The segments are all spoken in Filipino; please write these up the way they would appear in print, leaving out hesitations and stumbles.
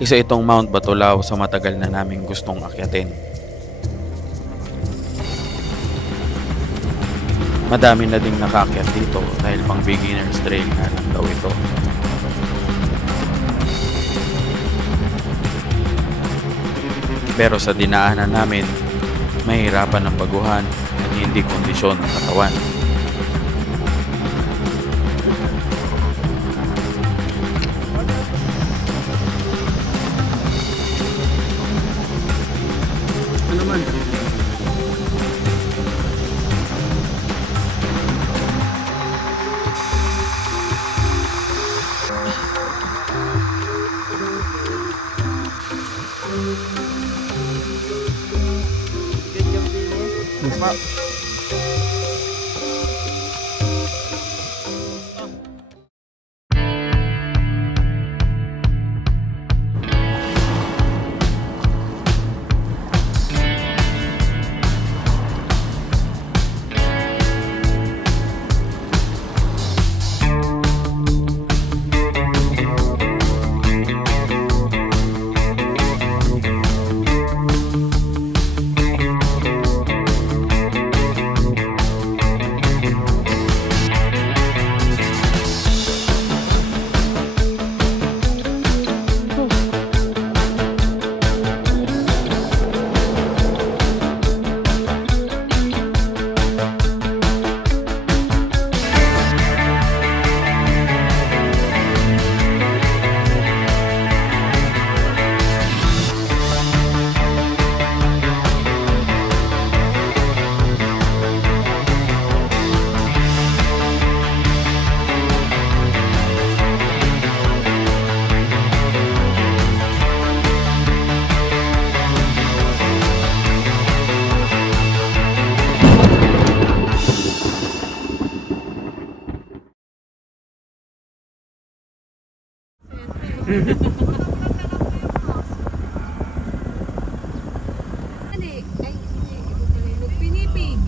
Isa itong Mount Batulao sa matagal na naming gustong akyatin. Madami na ding nakakyat dito dahil pang beginner's trail nga lang daw ito. Pero sa dinaanan namin, mahirapan ang baguhan at hindi kondisyon ng katawan. Ano man? Pinipig.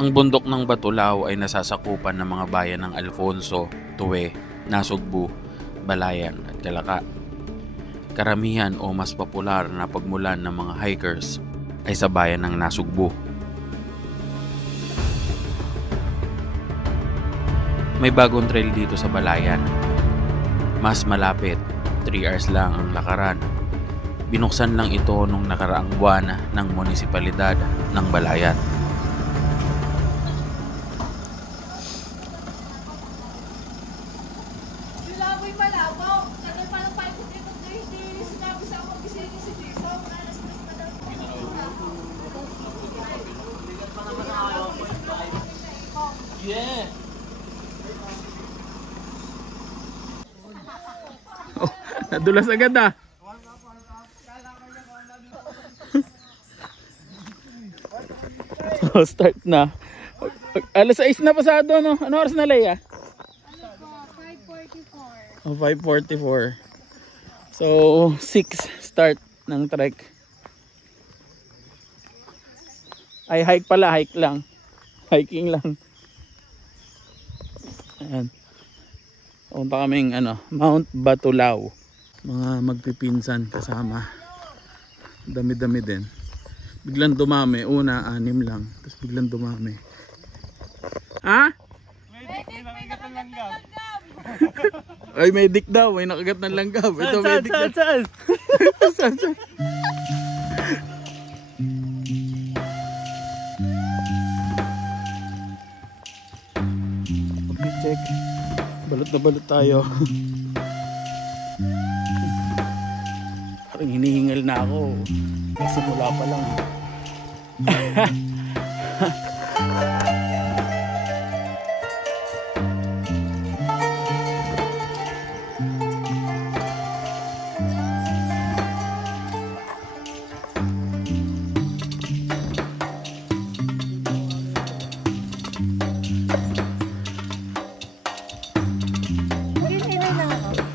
Ang bundok ng Batulao ay nasasakupan ng mga bayan ng Alfonso, Tuwe, Nasugbu, Balayan at Calaka. Karamihan o mas popular na pagmulan ng mga hikers ay sa bayan ng Nasugbu. May bagong trail dito sa Balayan. Mas malapit, 3 hours lang ang lakaran. Binuksan lang ito nung nakaraang buwan ng munisipalidad ng Balayan. Yeah. Oh, nadulas agad ah. Oh, start na. Alas 6 na pasado, no? Ano oras na, Leia? 5:44. Oh, 5:44. So, 6 start ng trek. Ay, hike pala, hike lang. Hiking lang. Ayan. Punta kaming Mount Batulao. Mga magpipinsan kasama. Dami-dami din. Biglang dumami. Una, 6 lang. Tapos biglang dumami. Ha? Ay, may dik daw. May nakagat ng langgam. Ito, may dik daw. Saan? Check. Balot na balot tayo. Parang hinihingal na ako. Kasi mula pa lang.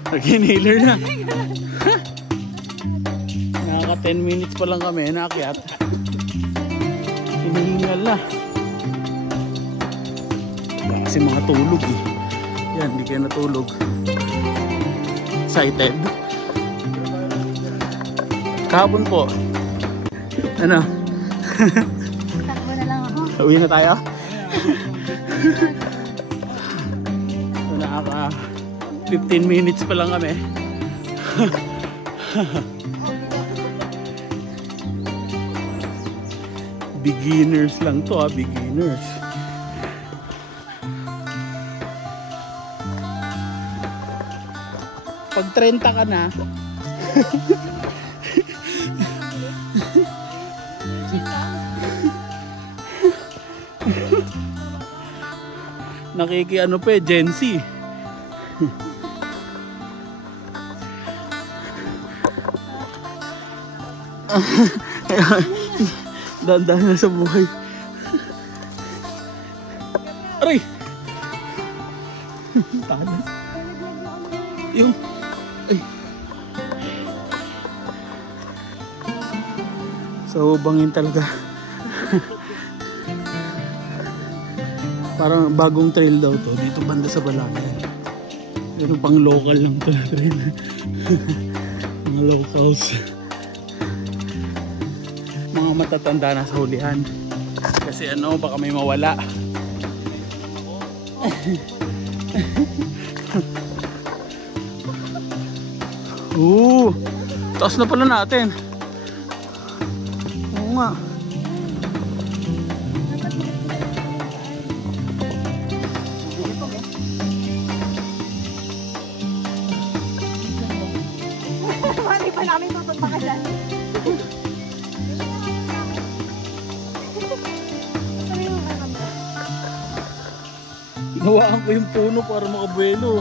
Nag-inhaler na. Nakaka 10 minutes pa lang kami naakyat. hinihingal na. Kasi mga tulog eh. Yan, hindi kayo natulog. Excited? Kahapon po. Ano? Takbo na lang ako. Uwi na tayo? So, nakaka 15 minutes pa lang kami. Beginners lang to ah, beginners. Pag 30 ka na, nakikiano pa eh, Gen Z. Dahan-dahan na sa buhay. Aray! Tanas. Yung... Ay. So, bangin talaga. Parang bagong trail daw to. Dito banda sa Balayan. Pero pang local lang to trail. Mga locals. Mga matatanda na sa hulihan. Kasi ano, baka may mawala. Taas na pala natin. Oo nga. Mali pa namin tutunta ka dyan. Nawaan ko yung puno para makabuelo.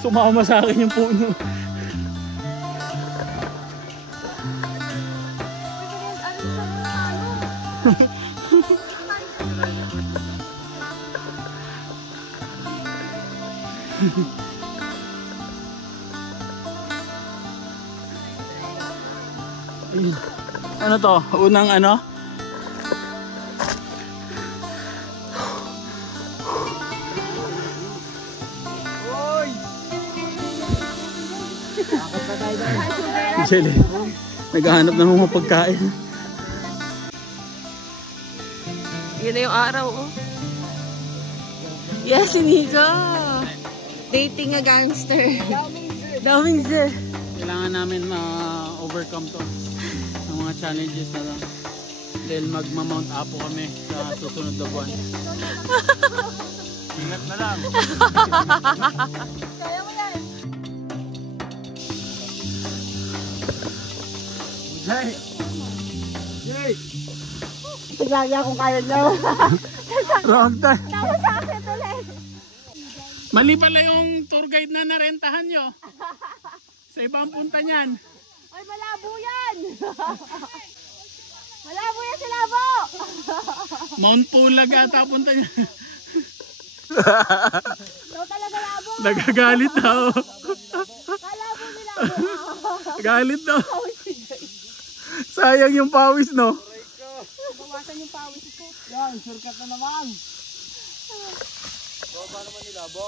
Sumama sa akin yung puno. Ano to? Unang ano? Jelly. Naghahanap ng mga pagkain. Yun na yung araw, oh. Yes, Nico. Dating a gangster. Daming sir. Kailangan namin ma-overcome to. Ang mga challenges na lang. Dahil magma-mount Apo kami sa susunod na buwan. Ingat na lang. Kaya mo yan. Jay! Jay! Lagi akong kaya nyo. Wrong time. Tama sa akin ulit. Mali pala yung tour guide na narentahan nyo. Sa ibang punta niyan. Ay, malabo yan. Malabo yan si Labo. Mount Pulag ata punta niya. Ikaw talaga Labo. Nagagalit daw. Kalabo ni Labo. Galit daw. Sayang yung pawis, no? Bawasan yung pawis ko. Yan, shortcut na naman. Baba naman ni Labo.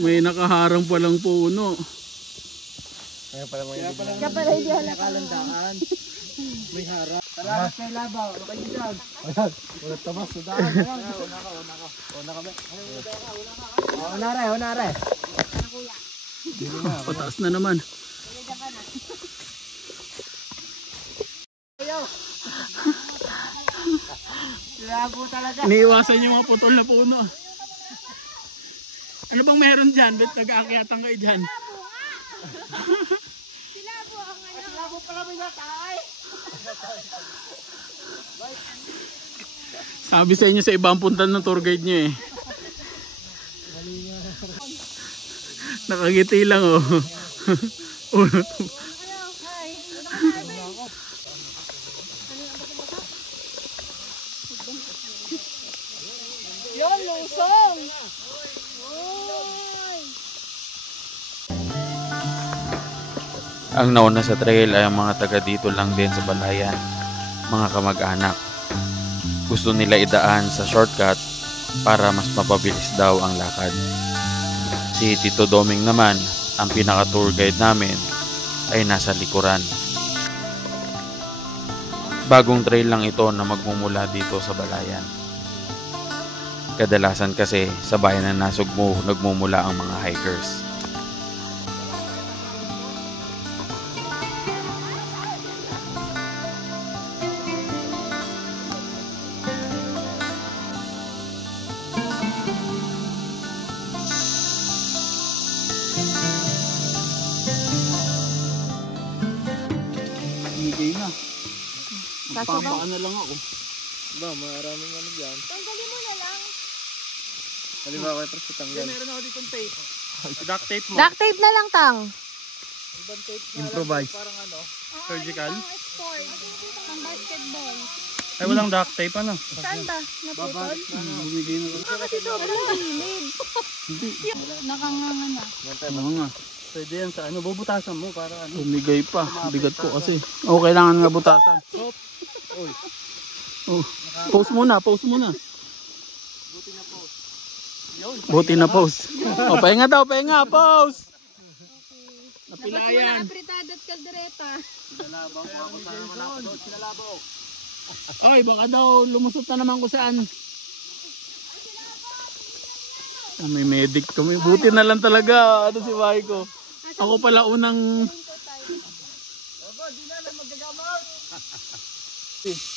May nakaharang palang puno. Kaya pala mo yun. Kaya pala hindi halata. Kalandaan. May harap. Salamat kay Labo. Ano kayo dyan? Ayan. Ulat tabas. Sudaan. Una ka. Una kami. Una re. Pataas na naman. Labo talaga. Iniiwasan yung mga putol na puno. Ano bang meron dyan? Ba't nag-aakyatan kayo dyan? Labo ang ano. Labo pala may natay. Sabi sa inyo sa ibang punta ng tour guide nyo eh. Nakagiti lang oh. Yun, lusong. Ang nauna sa trail ay ang mga taga dito lang din sa Balayan, mga kamag-anak. Gusto nila idaan sa shortcut para mas mapabilis daw ang lakad. Si Tito Doming naman, ang pinaka-tour guide namin, ay nasa likuran. Bagong trail lang ito na magmumula dito sa Balayan. Kadalasan kasi sa bayan ng Nasugbu nagmumula ang mga hikers. Higay na. Kaso ba? Pabaka na lang ako. Ba, maraming ano dyan. Tanggalin mo na lang. Halimbawa kayo para sa tanggal. Meron ako ditong tape. Duct tape mo. Duct tape na lang, Tang. Ibang tape na Improvise. parang ano. Surgical? Sport. Pang basketball. Ay, walang duct tape ano? Saan ba? Naputol? Bumigay na lang. Kasi sobrang gilid. Nakanganga na. Oo nga. Pwede yan sa ano, bubutasan mo para ano. Bumigay pa. Bigat ko kasi. Oo, kailangan nga butasan. Stop. Oy. Oh. Pause muna, pause muna. Buti na pause. O, pahinga daw, pahinga, pause. Napilayan. Apretado at kaldereta. Oy, baka daw lumusot na naman ko saan. Ah, may medic kami. Buti na lang talaga. Ano si Maiko? Ako pala unang...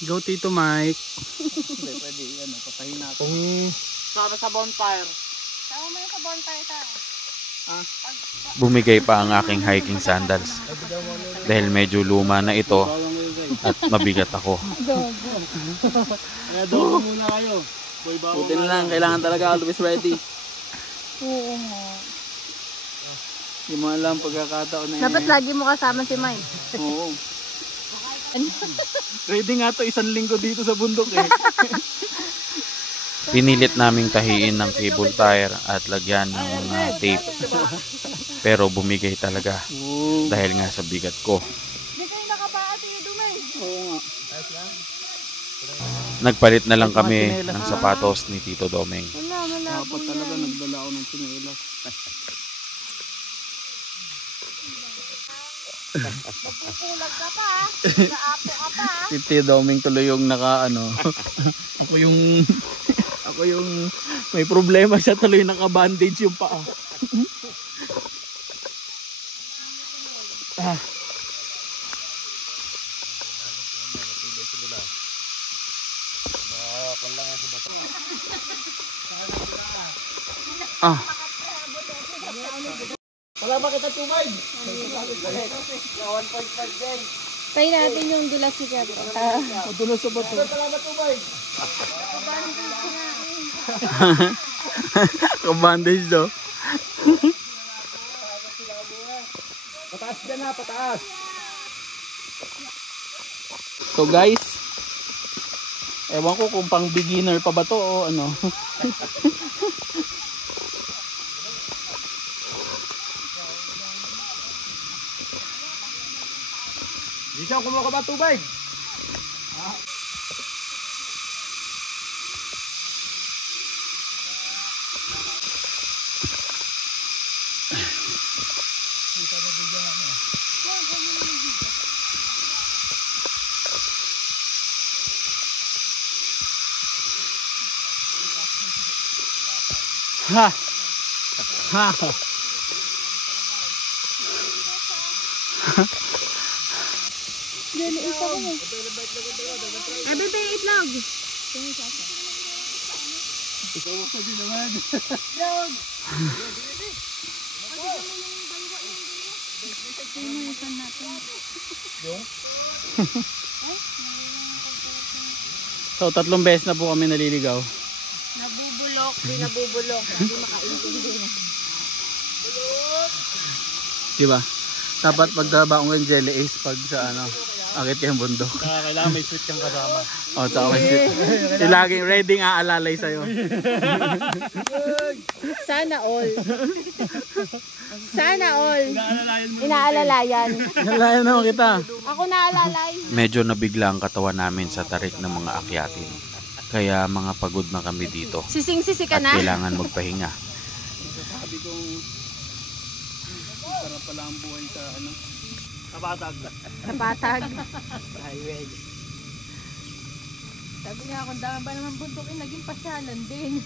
Go Tito Mike. Pwede, yan. Patayin natin. Para sa bonfire. Tama mo yung sa bonfire, Tang. Bumigay pa ang aking hiking sandals dahil medyo luma na ito at mabigat ako. Kaya doon muna kayo. Buti na lang. Kailangan talaga always ready. Oo nga. Hindi mo alam pagkakataon na Dapat lagi mo kasama si Mike. Oo. Ready nga to 1 linggo dito sa bundok eh. Pinilit naming tahiin ng cable tire at lagyan ng mga tape. Pero bumigay talaga dahil nga sa bigat ko. Hindi kayo nakabaat yung dumay. Oo nga. Nagpalit na lang kami ng sapatos ni Tito Doming. Wala, malabo Dapat talaga nagdala ako ng tsinelas. Magpupulag ka pa. Naapo ka pa. Si Tito Doming tuloy yung naka ano. Ako yung may problema, siya tuloy naka-bandage yung paa. Wala ba kita tumay? Try natin yung dulas si Kaya. Madulas sa bato. Ka-bandage daw. Pataas dyan na, pataas. So guys, ewan ko kung pang beginner pa ba to o ano. Di siya kumuha ka ba tubig? Ha! Ha! Dali, isa ko mo. Bebe, itlog. Itlog. So 3 beses na po kami naliligaw. Nabubulok, di nabubulok. Hindi makaintindi na. Diba? Dapat pagtrabaho ng Jelly Ace pag sa ano, akit yung bundok. Kailangan may sweet kang kasama. O, tsaka may sit. Yung laging ready aalalay sa'yo. Sana all. Sana all. Inaalalayan. Nalayan naman kita. Ako naalalay. Medyo nabigla ang katawan namin sa tarik ng mga akyatin. Kaya mga pagod na kami dito Sising-sisi ka at na? kailangan magpahinga. Sabi kong sarap pala ang buhay sa ano. Kapatag. Kapatag. Highway. Sabi nga kung dami ba naman buntukin, naging pasyalan din.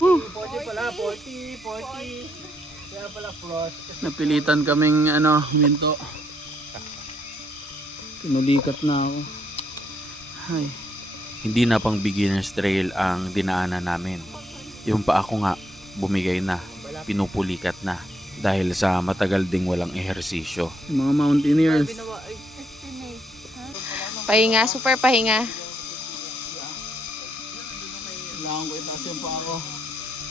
40 pala, 40. Kaya pala frost. Napilitan kaming ano, minto. Pinulikat na ako. Ay. Hindi na pang beginner's trail ang dinaanan namin. Yung pa ako nga, bumigay na, pinupulikat na. Dahil sa matagal ding walang ehersisyo. Yung mga mountaineers. Pahinga, super pahinga. Kailangan ko itaas yung pa ako.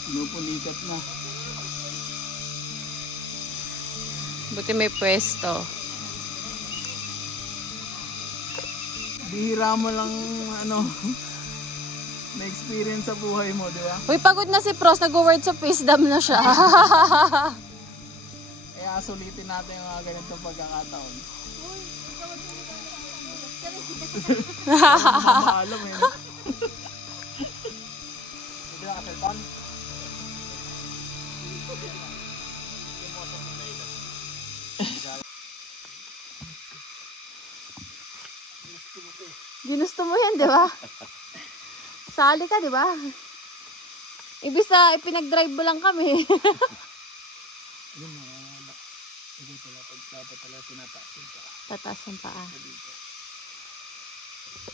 Pinupulikat na. Buti may pwesto. Bihira mo lang ano, na-experience sa buhay mo, di ba? Uy, pagod na si Pros. Nag-words of wisdom na siya. Kaya sulitin natin yung mga ganitong pagkakataon. Maalam eh. Hindi na kasalpan. Ginusto mo yan, di ba? Sali ka, di ba? Ibig sa ipinag-drive mo lang kami. Tataas ang paa.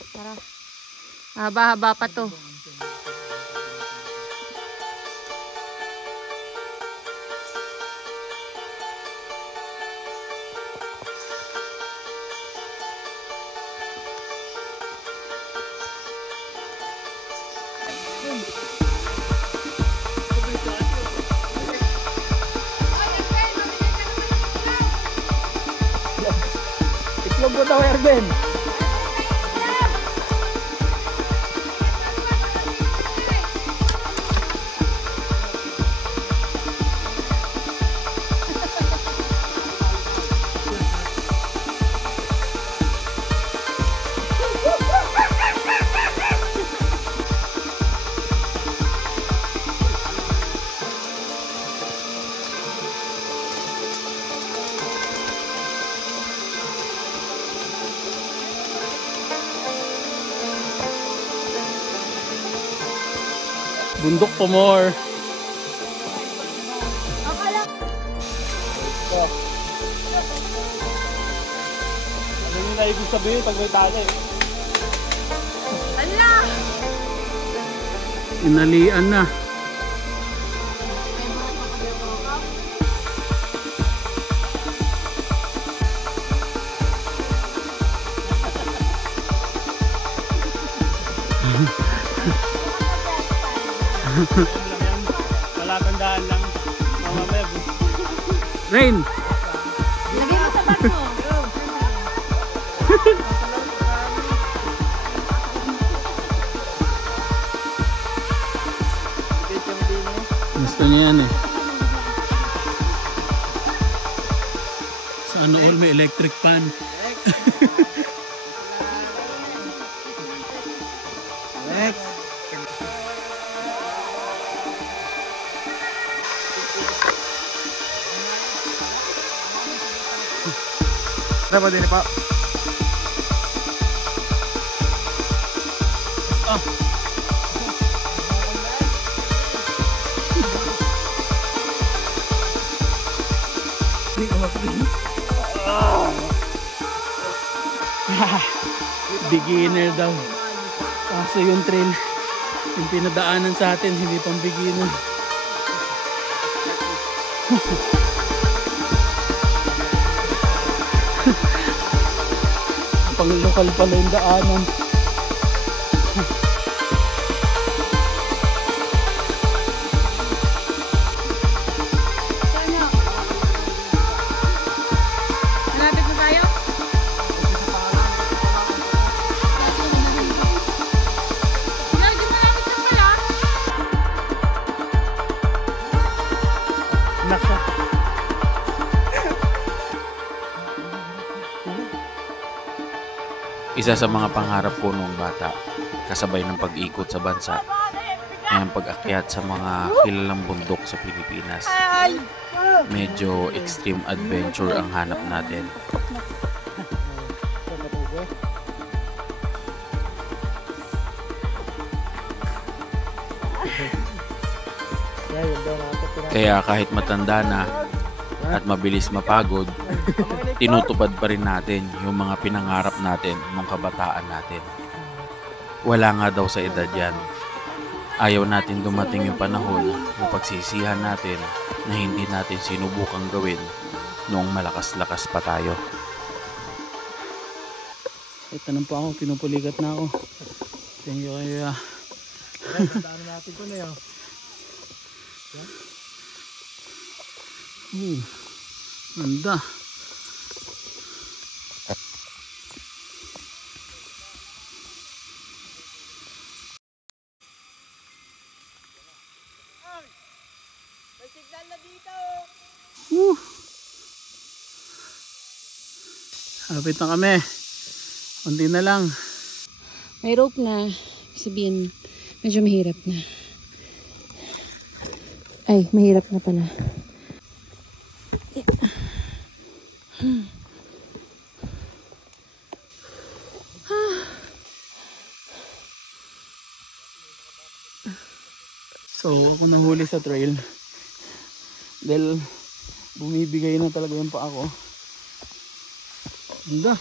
Tara. Haba-haba pa to. Itlog ko daw, Erben. Bundok Pomor. Ano yung naibig sabihin pag may tali? Ala! Inalian na. Wala tandaan lang. Mama Meb. Rain! Lagay mo sa bag mo. Gusto niya yan eh. Sana all may electric fan. Next. Dapat din pa. Beginner daw. Kaso yung trail, yung pinadaanan sa atin, hindi pang beginner. Pang lokal pala yung daanan. Malapit na tayo? Lagi malapit na pala. Nasa. Isa Isa sa mga pangarap ko noong bata, kasabay ng pag-ikot sa bansa, ay ang pag-akyat sa mga kilalang bundok sa Pilipinas. Medyo extreme adventure ang hanap natin. Kaya kahit matanda na at mabilis mapagod, tinutupad pa rin natin yung mga pinangarap natin nung kabataan natin. Wala nga daw sa edad yan. Ayaw natin dumating yung panahon na pagsisihan natin na hindi natin sinubukang gawin noong malakas-lakas pa tayo. Ito na po ako, pinupuligat na ako. Thank you kaya. Daan natin ito na yun. Ganda. May signal na dito. Hapit na kami. Kunti na lang. May rope na. Sabihin, medyo mahirap na. Ay, mahirap na pala. So, ako nahuli sa trail. Dahil bumibigay na talaga yung paa ko. Ganda.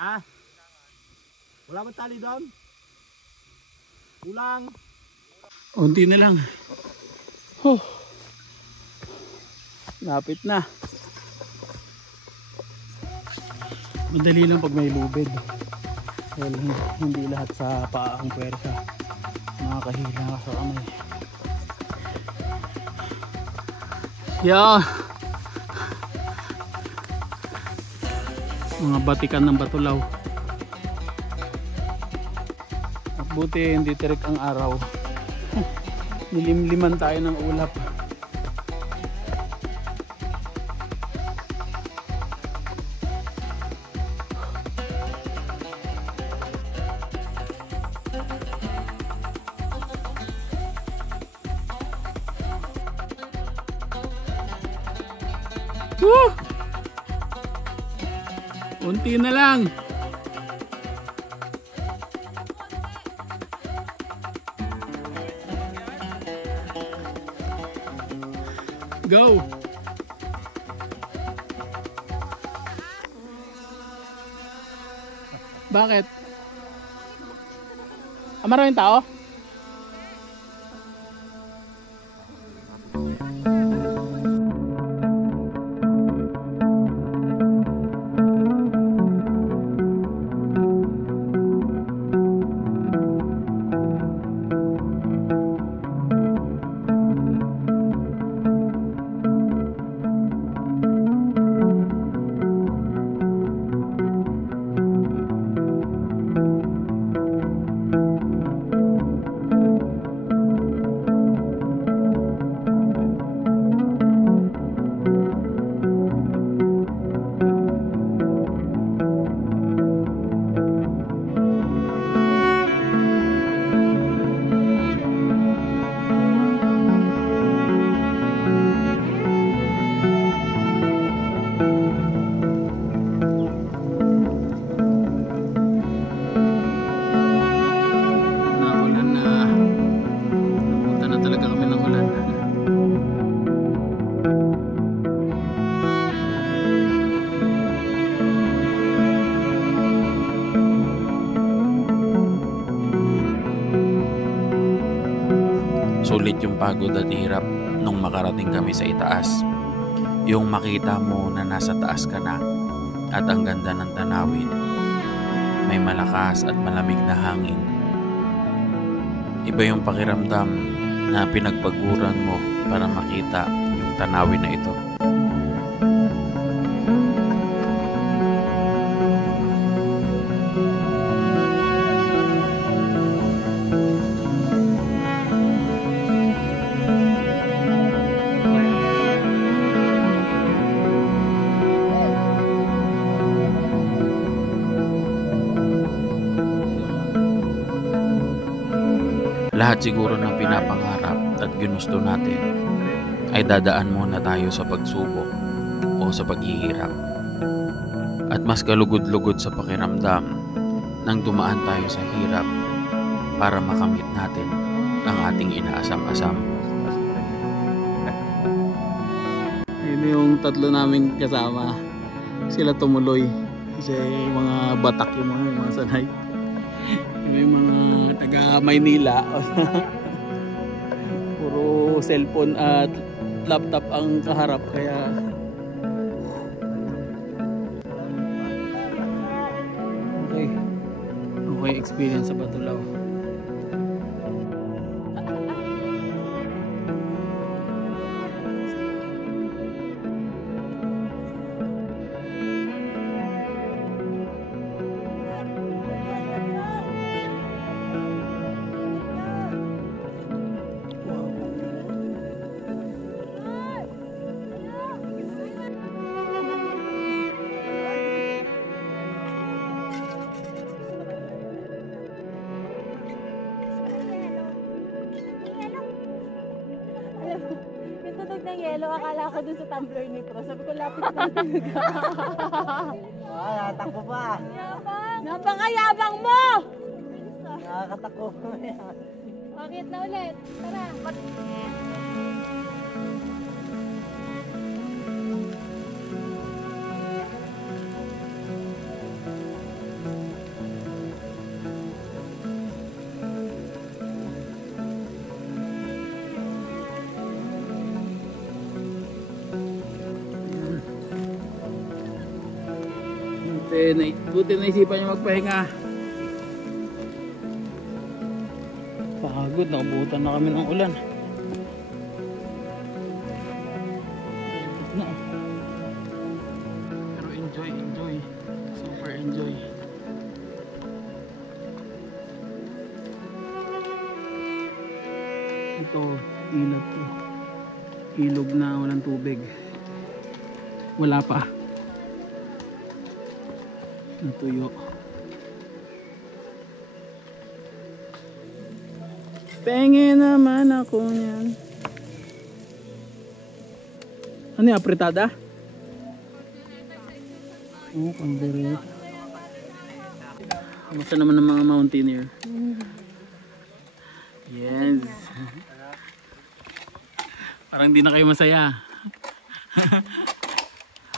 Ah? Wala ba tali doon? Kulang. Unti na lang. Lapit na. Madali lang pag may lubid. Dahil hindi lahat sa paa ang puwersa. Nakakahila ka sa kamay. Yeah. Mga batikan ng Batulaw. At buti hindi tirik ang araw. Nilimliman tayo ng ulap. Woo! Unti na lang. Go. Bakit? Maraming tao? Sulit yung pagod at hirap nung makarating kami sa itaas. Yung makita mo na nasa taas ka na at ang ganda ng tanawin. May malakas at malamig na hangin. Iba yung pakiramdam na pinagpaguran mo para makita yung tanawin na ito. lahat siguro ng pinapangarap at ginusto natin ay dadaan muna tayo sa pagsubok o sa paghihirap. At mas kalugod-lugod sa pakiramdam nang dumaan tayo sa hirap para makamit natin ang ating inaasam-asam. Yun yung tatlo naming kasama. Sila tumuloy. Kasi yung mga batak yung mga sanay. Yung mga taga Maynila. Puro cellphone at laptop ang kaharap. Kaya okay experience sa Batulaw. Yung tunog ng yellow, akala ko dun sa tumbler ni Pro. Sabi ko, lapit na talaga. Ay, natakbo pa. Napakayabang mo! Nakakatakbo. Bakit na ulit? Tara. Buti naisipan niya magpahinga. Pagod, nakabutan na kami ng ulan. Pero enjoy. Super enjoy. Ito, ilog to. Ilog na walang tubig. Wala pa. Natuyo. Pengen naman ako niyan. Ano yung apretada? Oh, kandere. Kamusta naman ng mga mountaineer? Yes. Parang di na kayo masaya.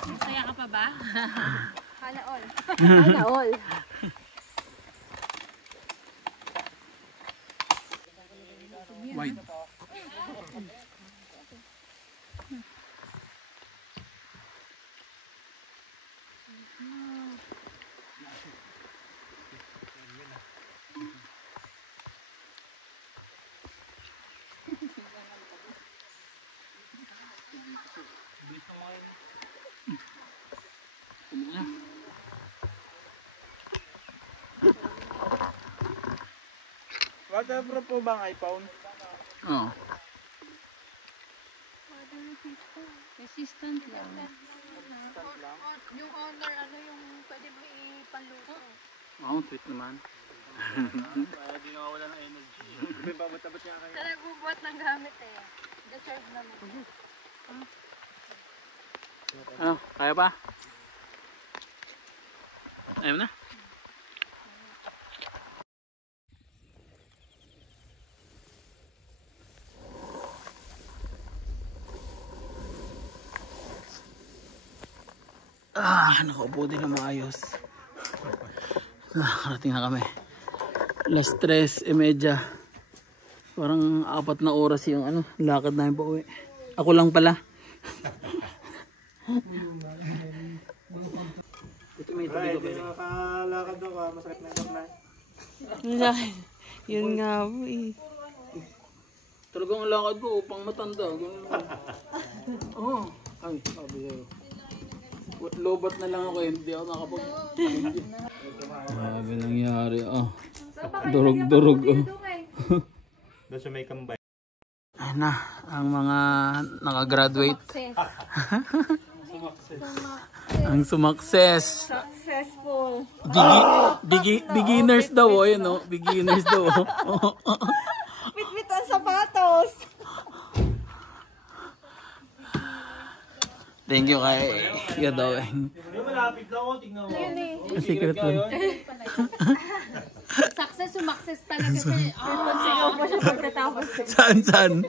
Masaya ka pa ba? Hala all. Hala all. Wide. Waterproof po ba ang iPhone? Oo. Resistant lang. Yung honor, ano yung pwede mo ipanluto? Wow, sweet naman. Di na wala ng energy. May babat-tabat niya kayo. Sa nagbubuhat ng gamit eh. Deserve naman. Ano, kaya pa? Ayaw na? Nakaupo din na maayos. Nakarating na kami. Alas 3:30. Parang 4 na oras yung lakad namin pa uwi. Ako lang pala. Ay, hindi nakakalakad ako. Masakit na ito na. Yun nga po eh. Talagang lakad ko upang matanda. Oo. Ay, sabi sa'yo. Lobat na lang ako, hindi ako nakapag... Sabi nangyari, durog-durog, Doon sa may kambay. Ayun na, ang mga nakagraduate. Ang sumakses. Successful. Beginners daw, yun o. Beginners daw. sapatos. Thank you kay Yadoweng. Malapit lang ako, tignan mo. Secret lang. Success, sumakses talaga siya. Sigaw pa siya pagkatapos. Saan?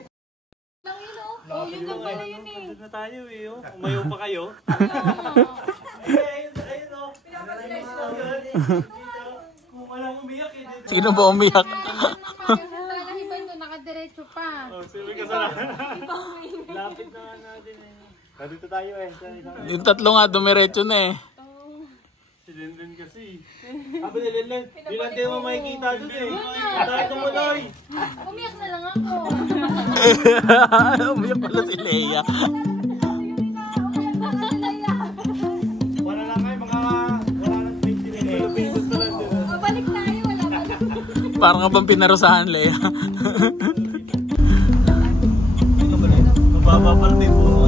Lang yun oh. Yun lang pala yun eh. Na tayo eh, oh. Umayo pa kayo. Kung walang umiyak eh. Sino ba umiyak? Talagang iba ito, nakadiretso pa. Sino kasalanan? Lapit na natin eh. Dito tayo eh. Yung tatlo nga, dumiretso na eh. Si Lenlen kasi. Sabi ni Lenlen, di lang din mo makikita doon eh. Dahil tumuloy. Umiyak na lang ako. Umiyak pala si Leia. Wala lang kayo, wala nang 20 pesos na lang din. Mabalik tayo, wala pa. Parang ka bang pinarusahan, Leia? Mababa pa rin po.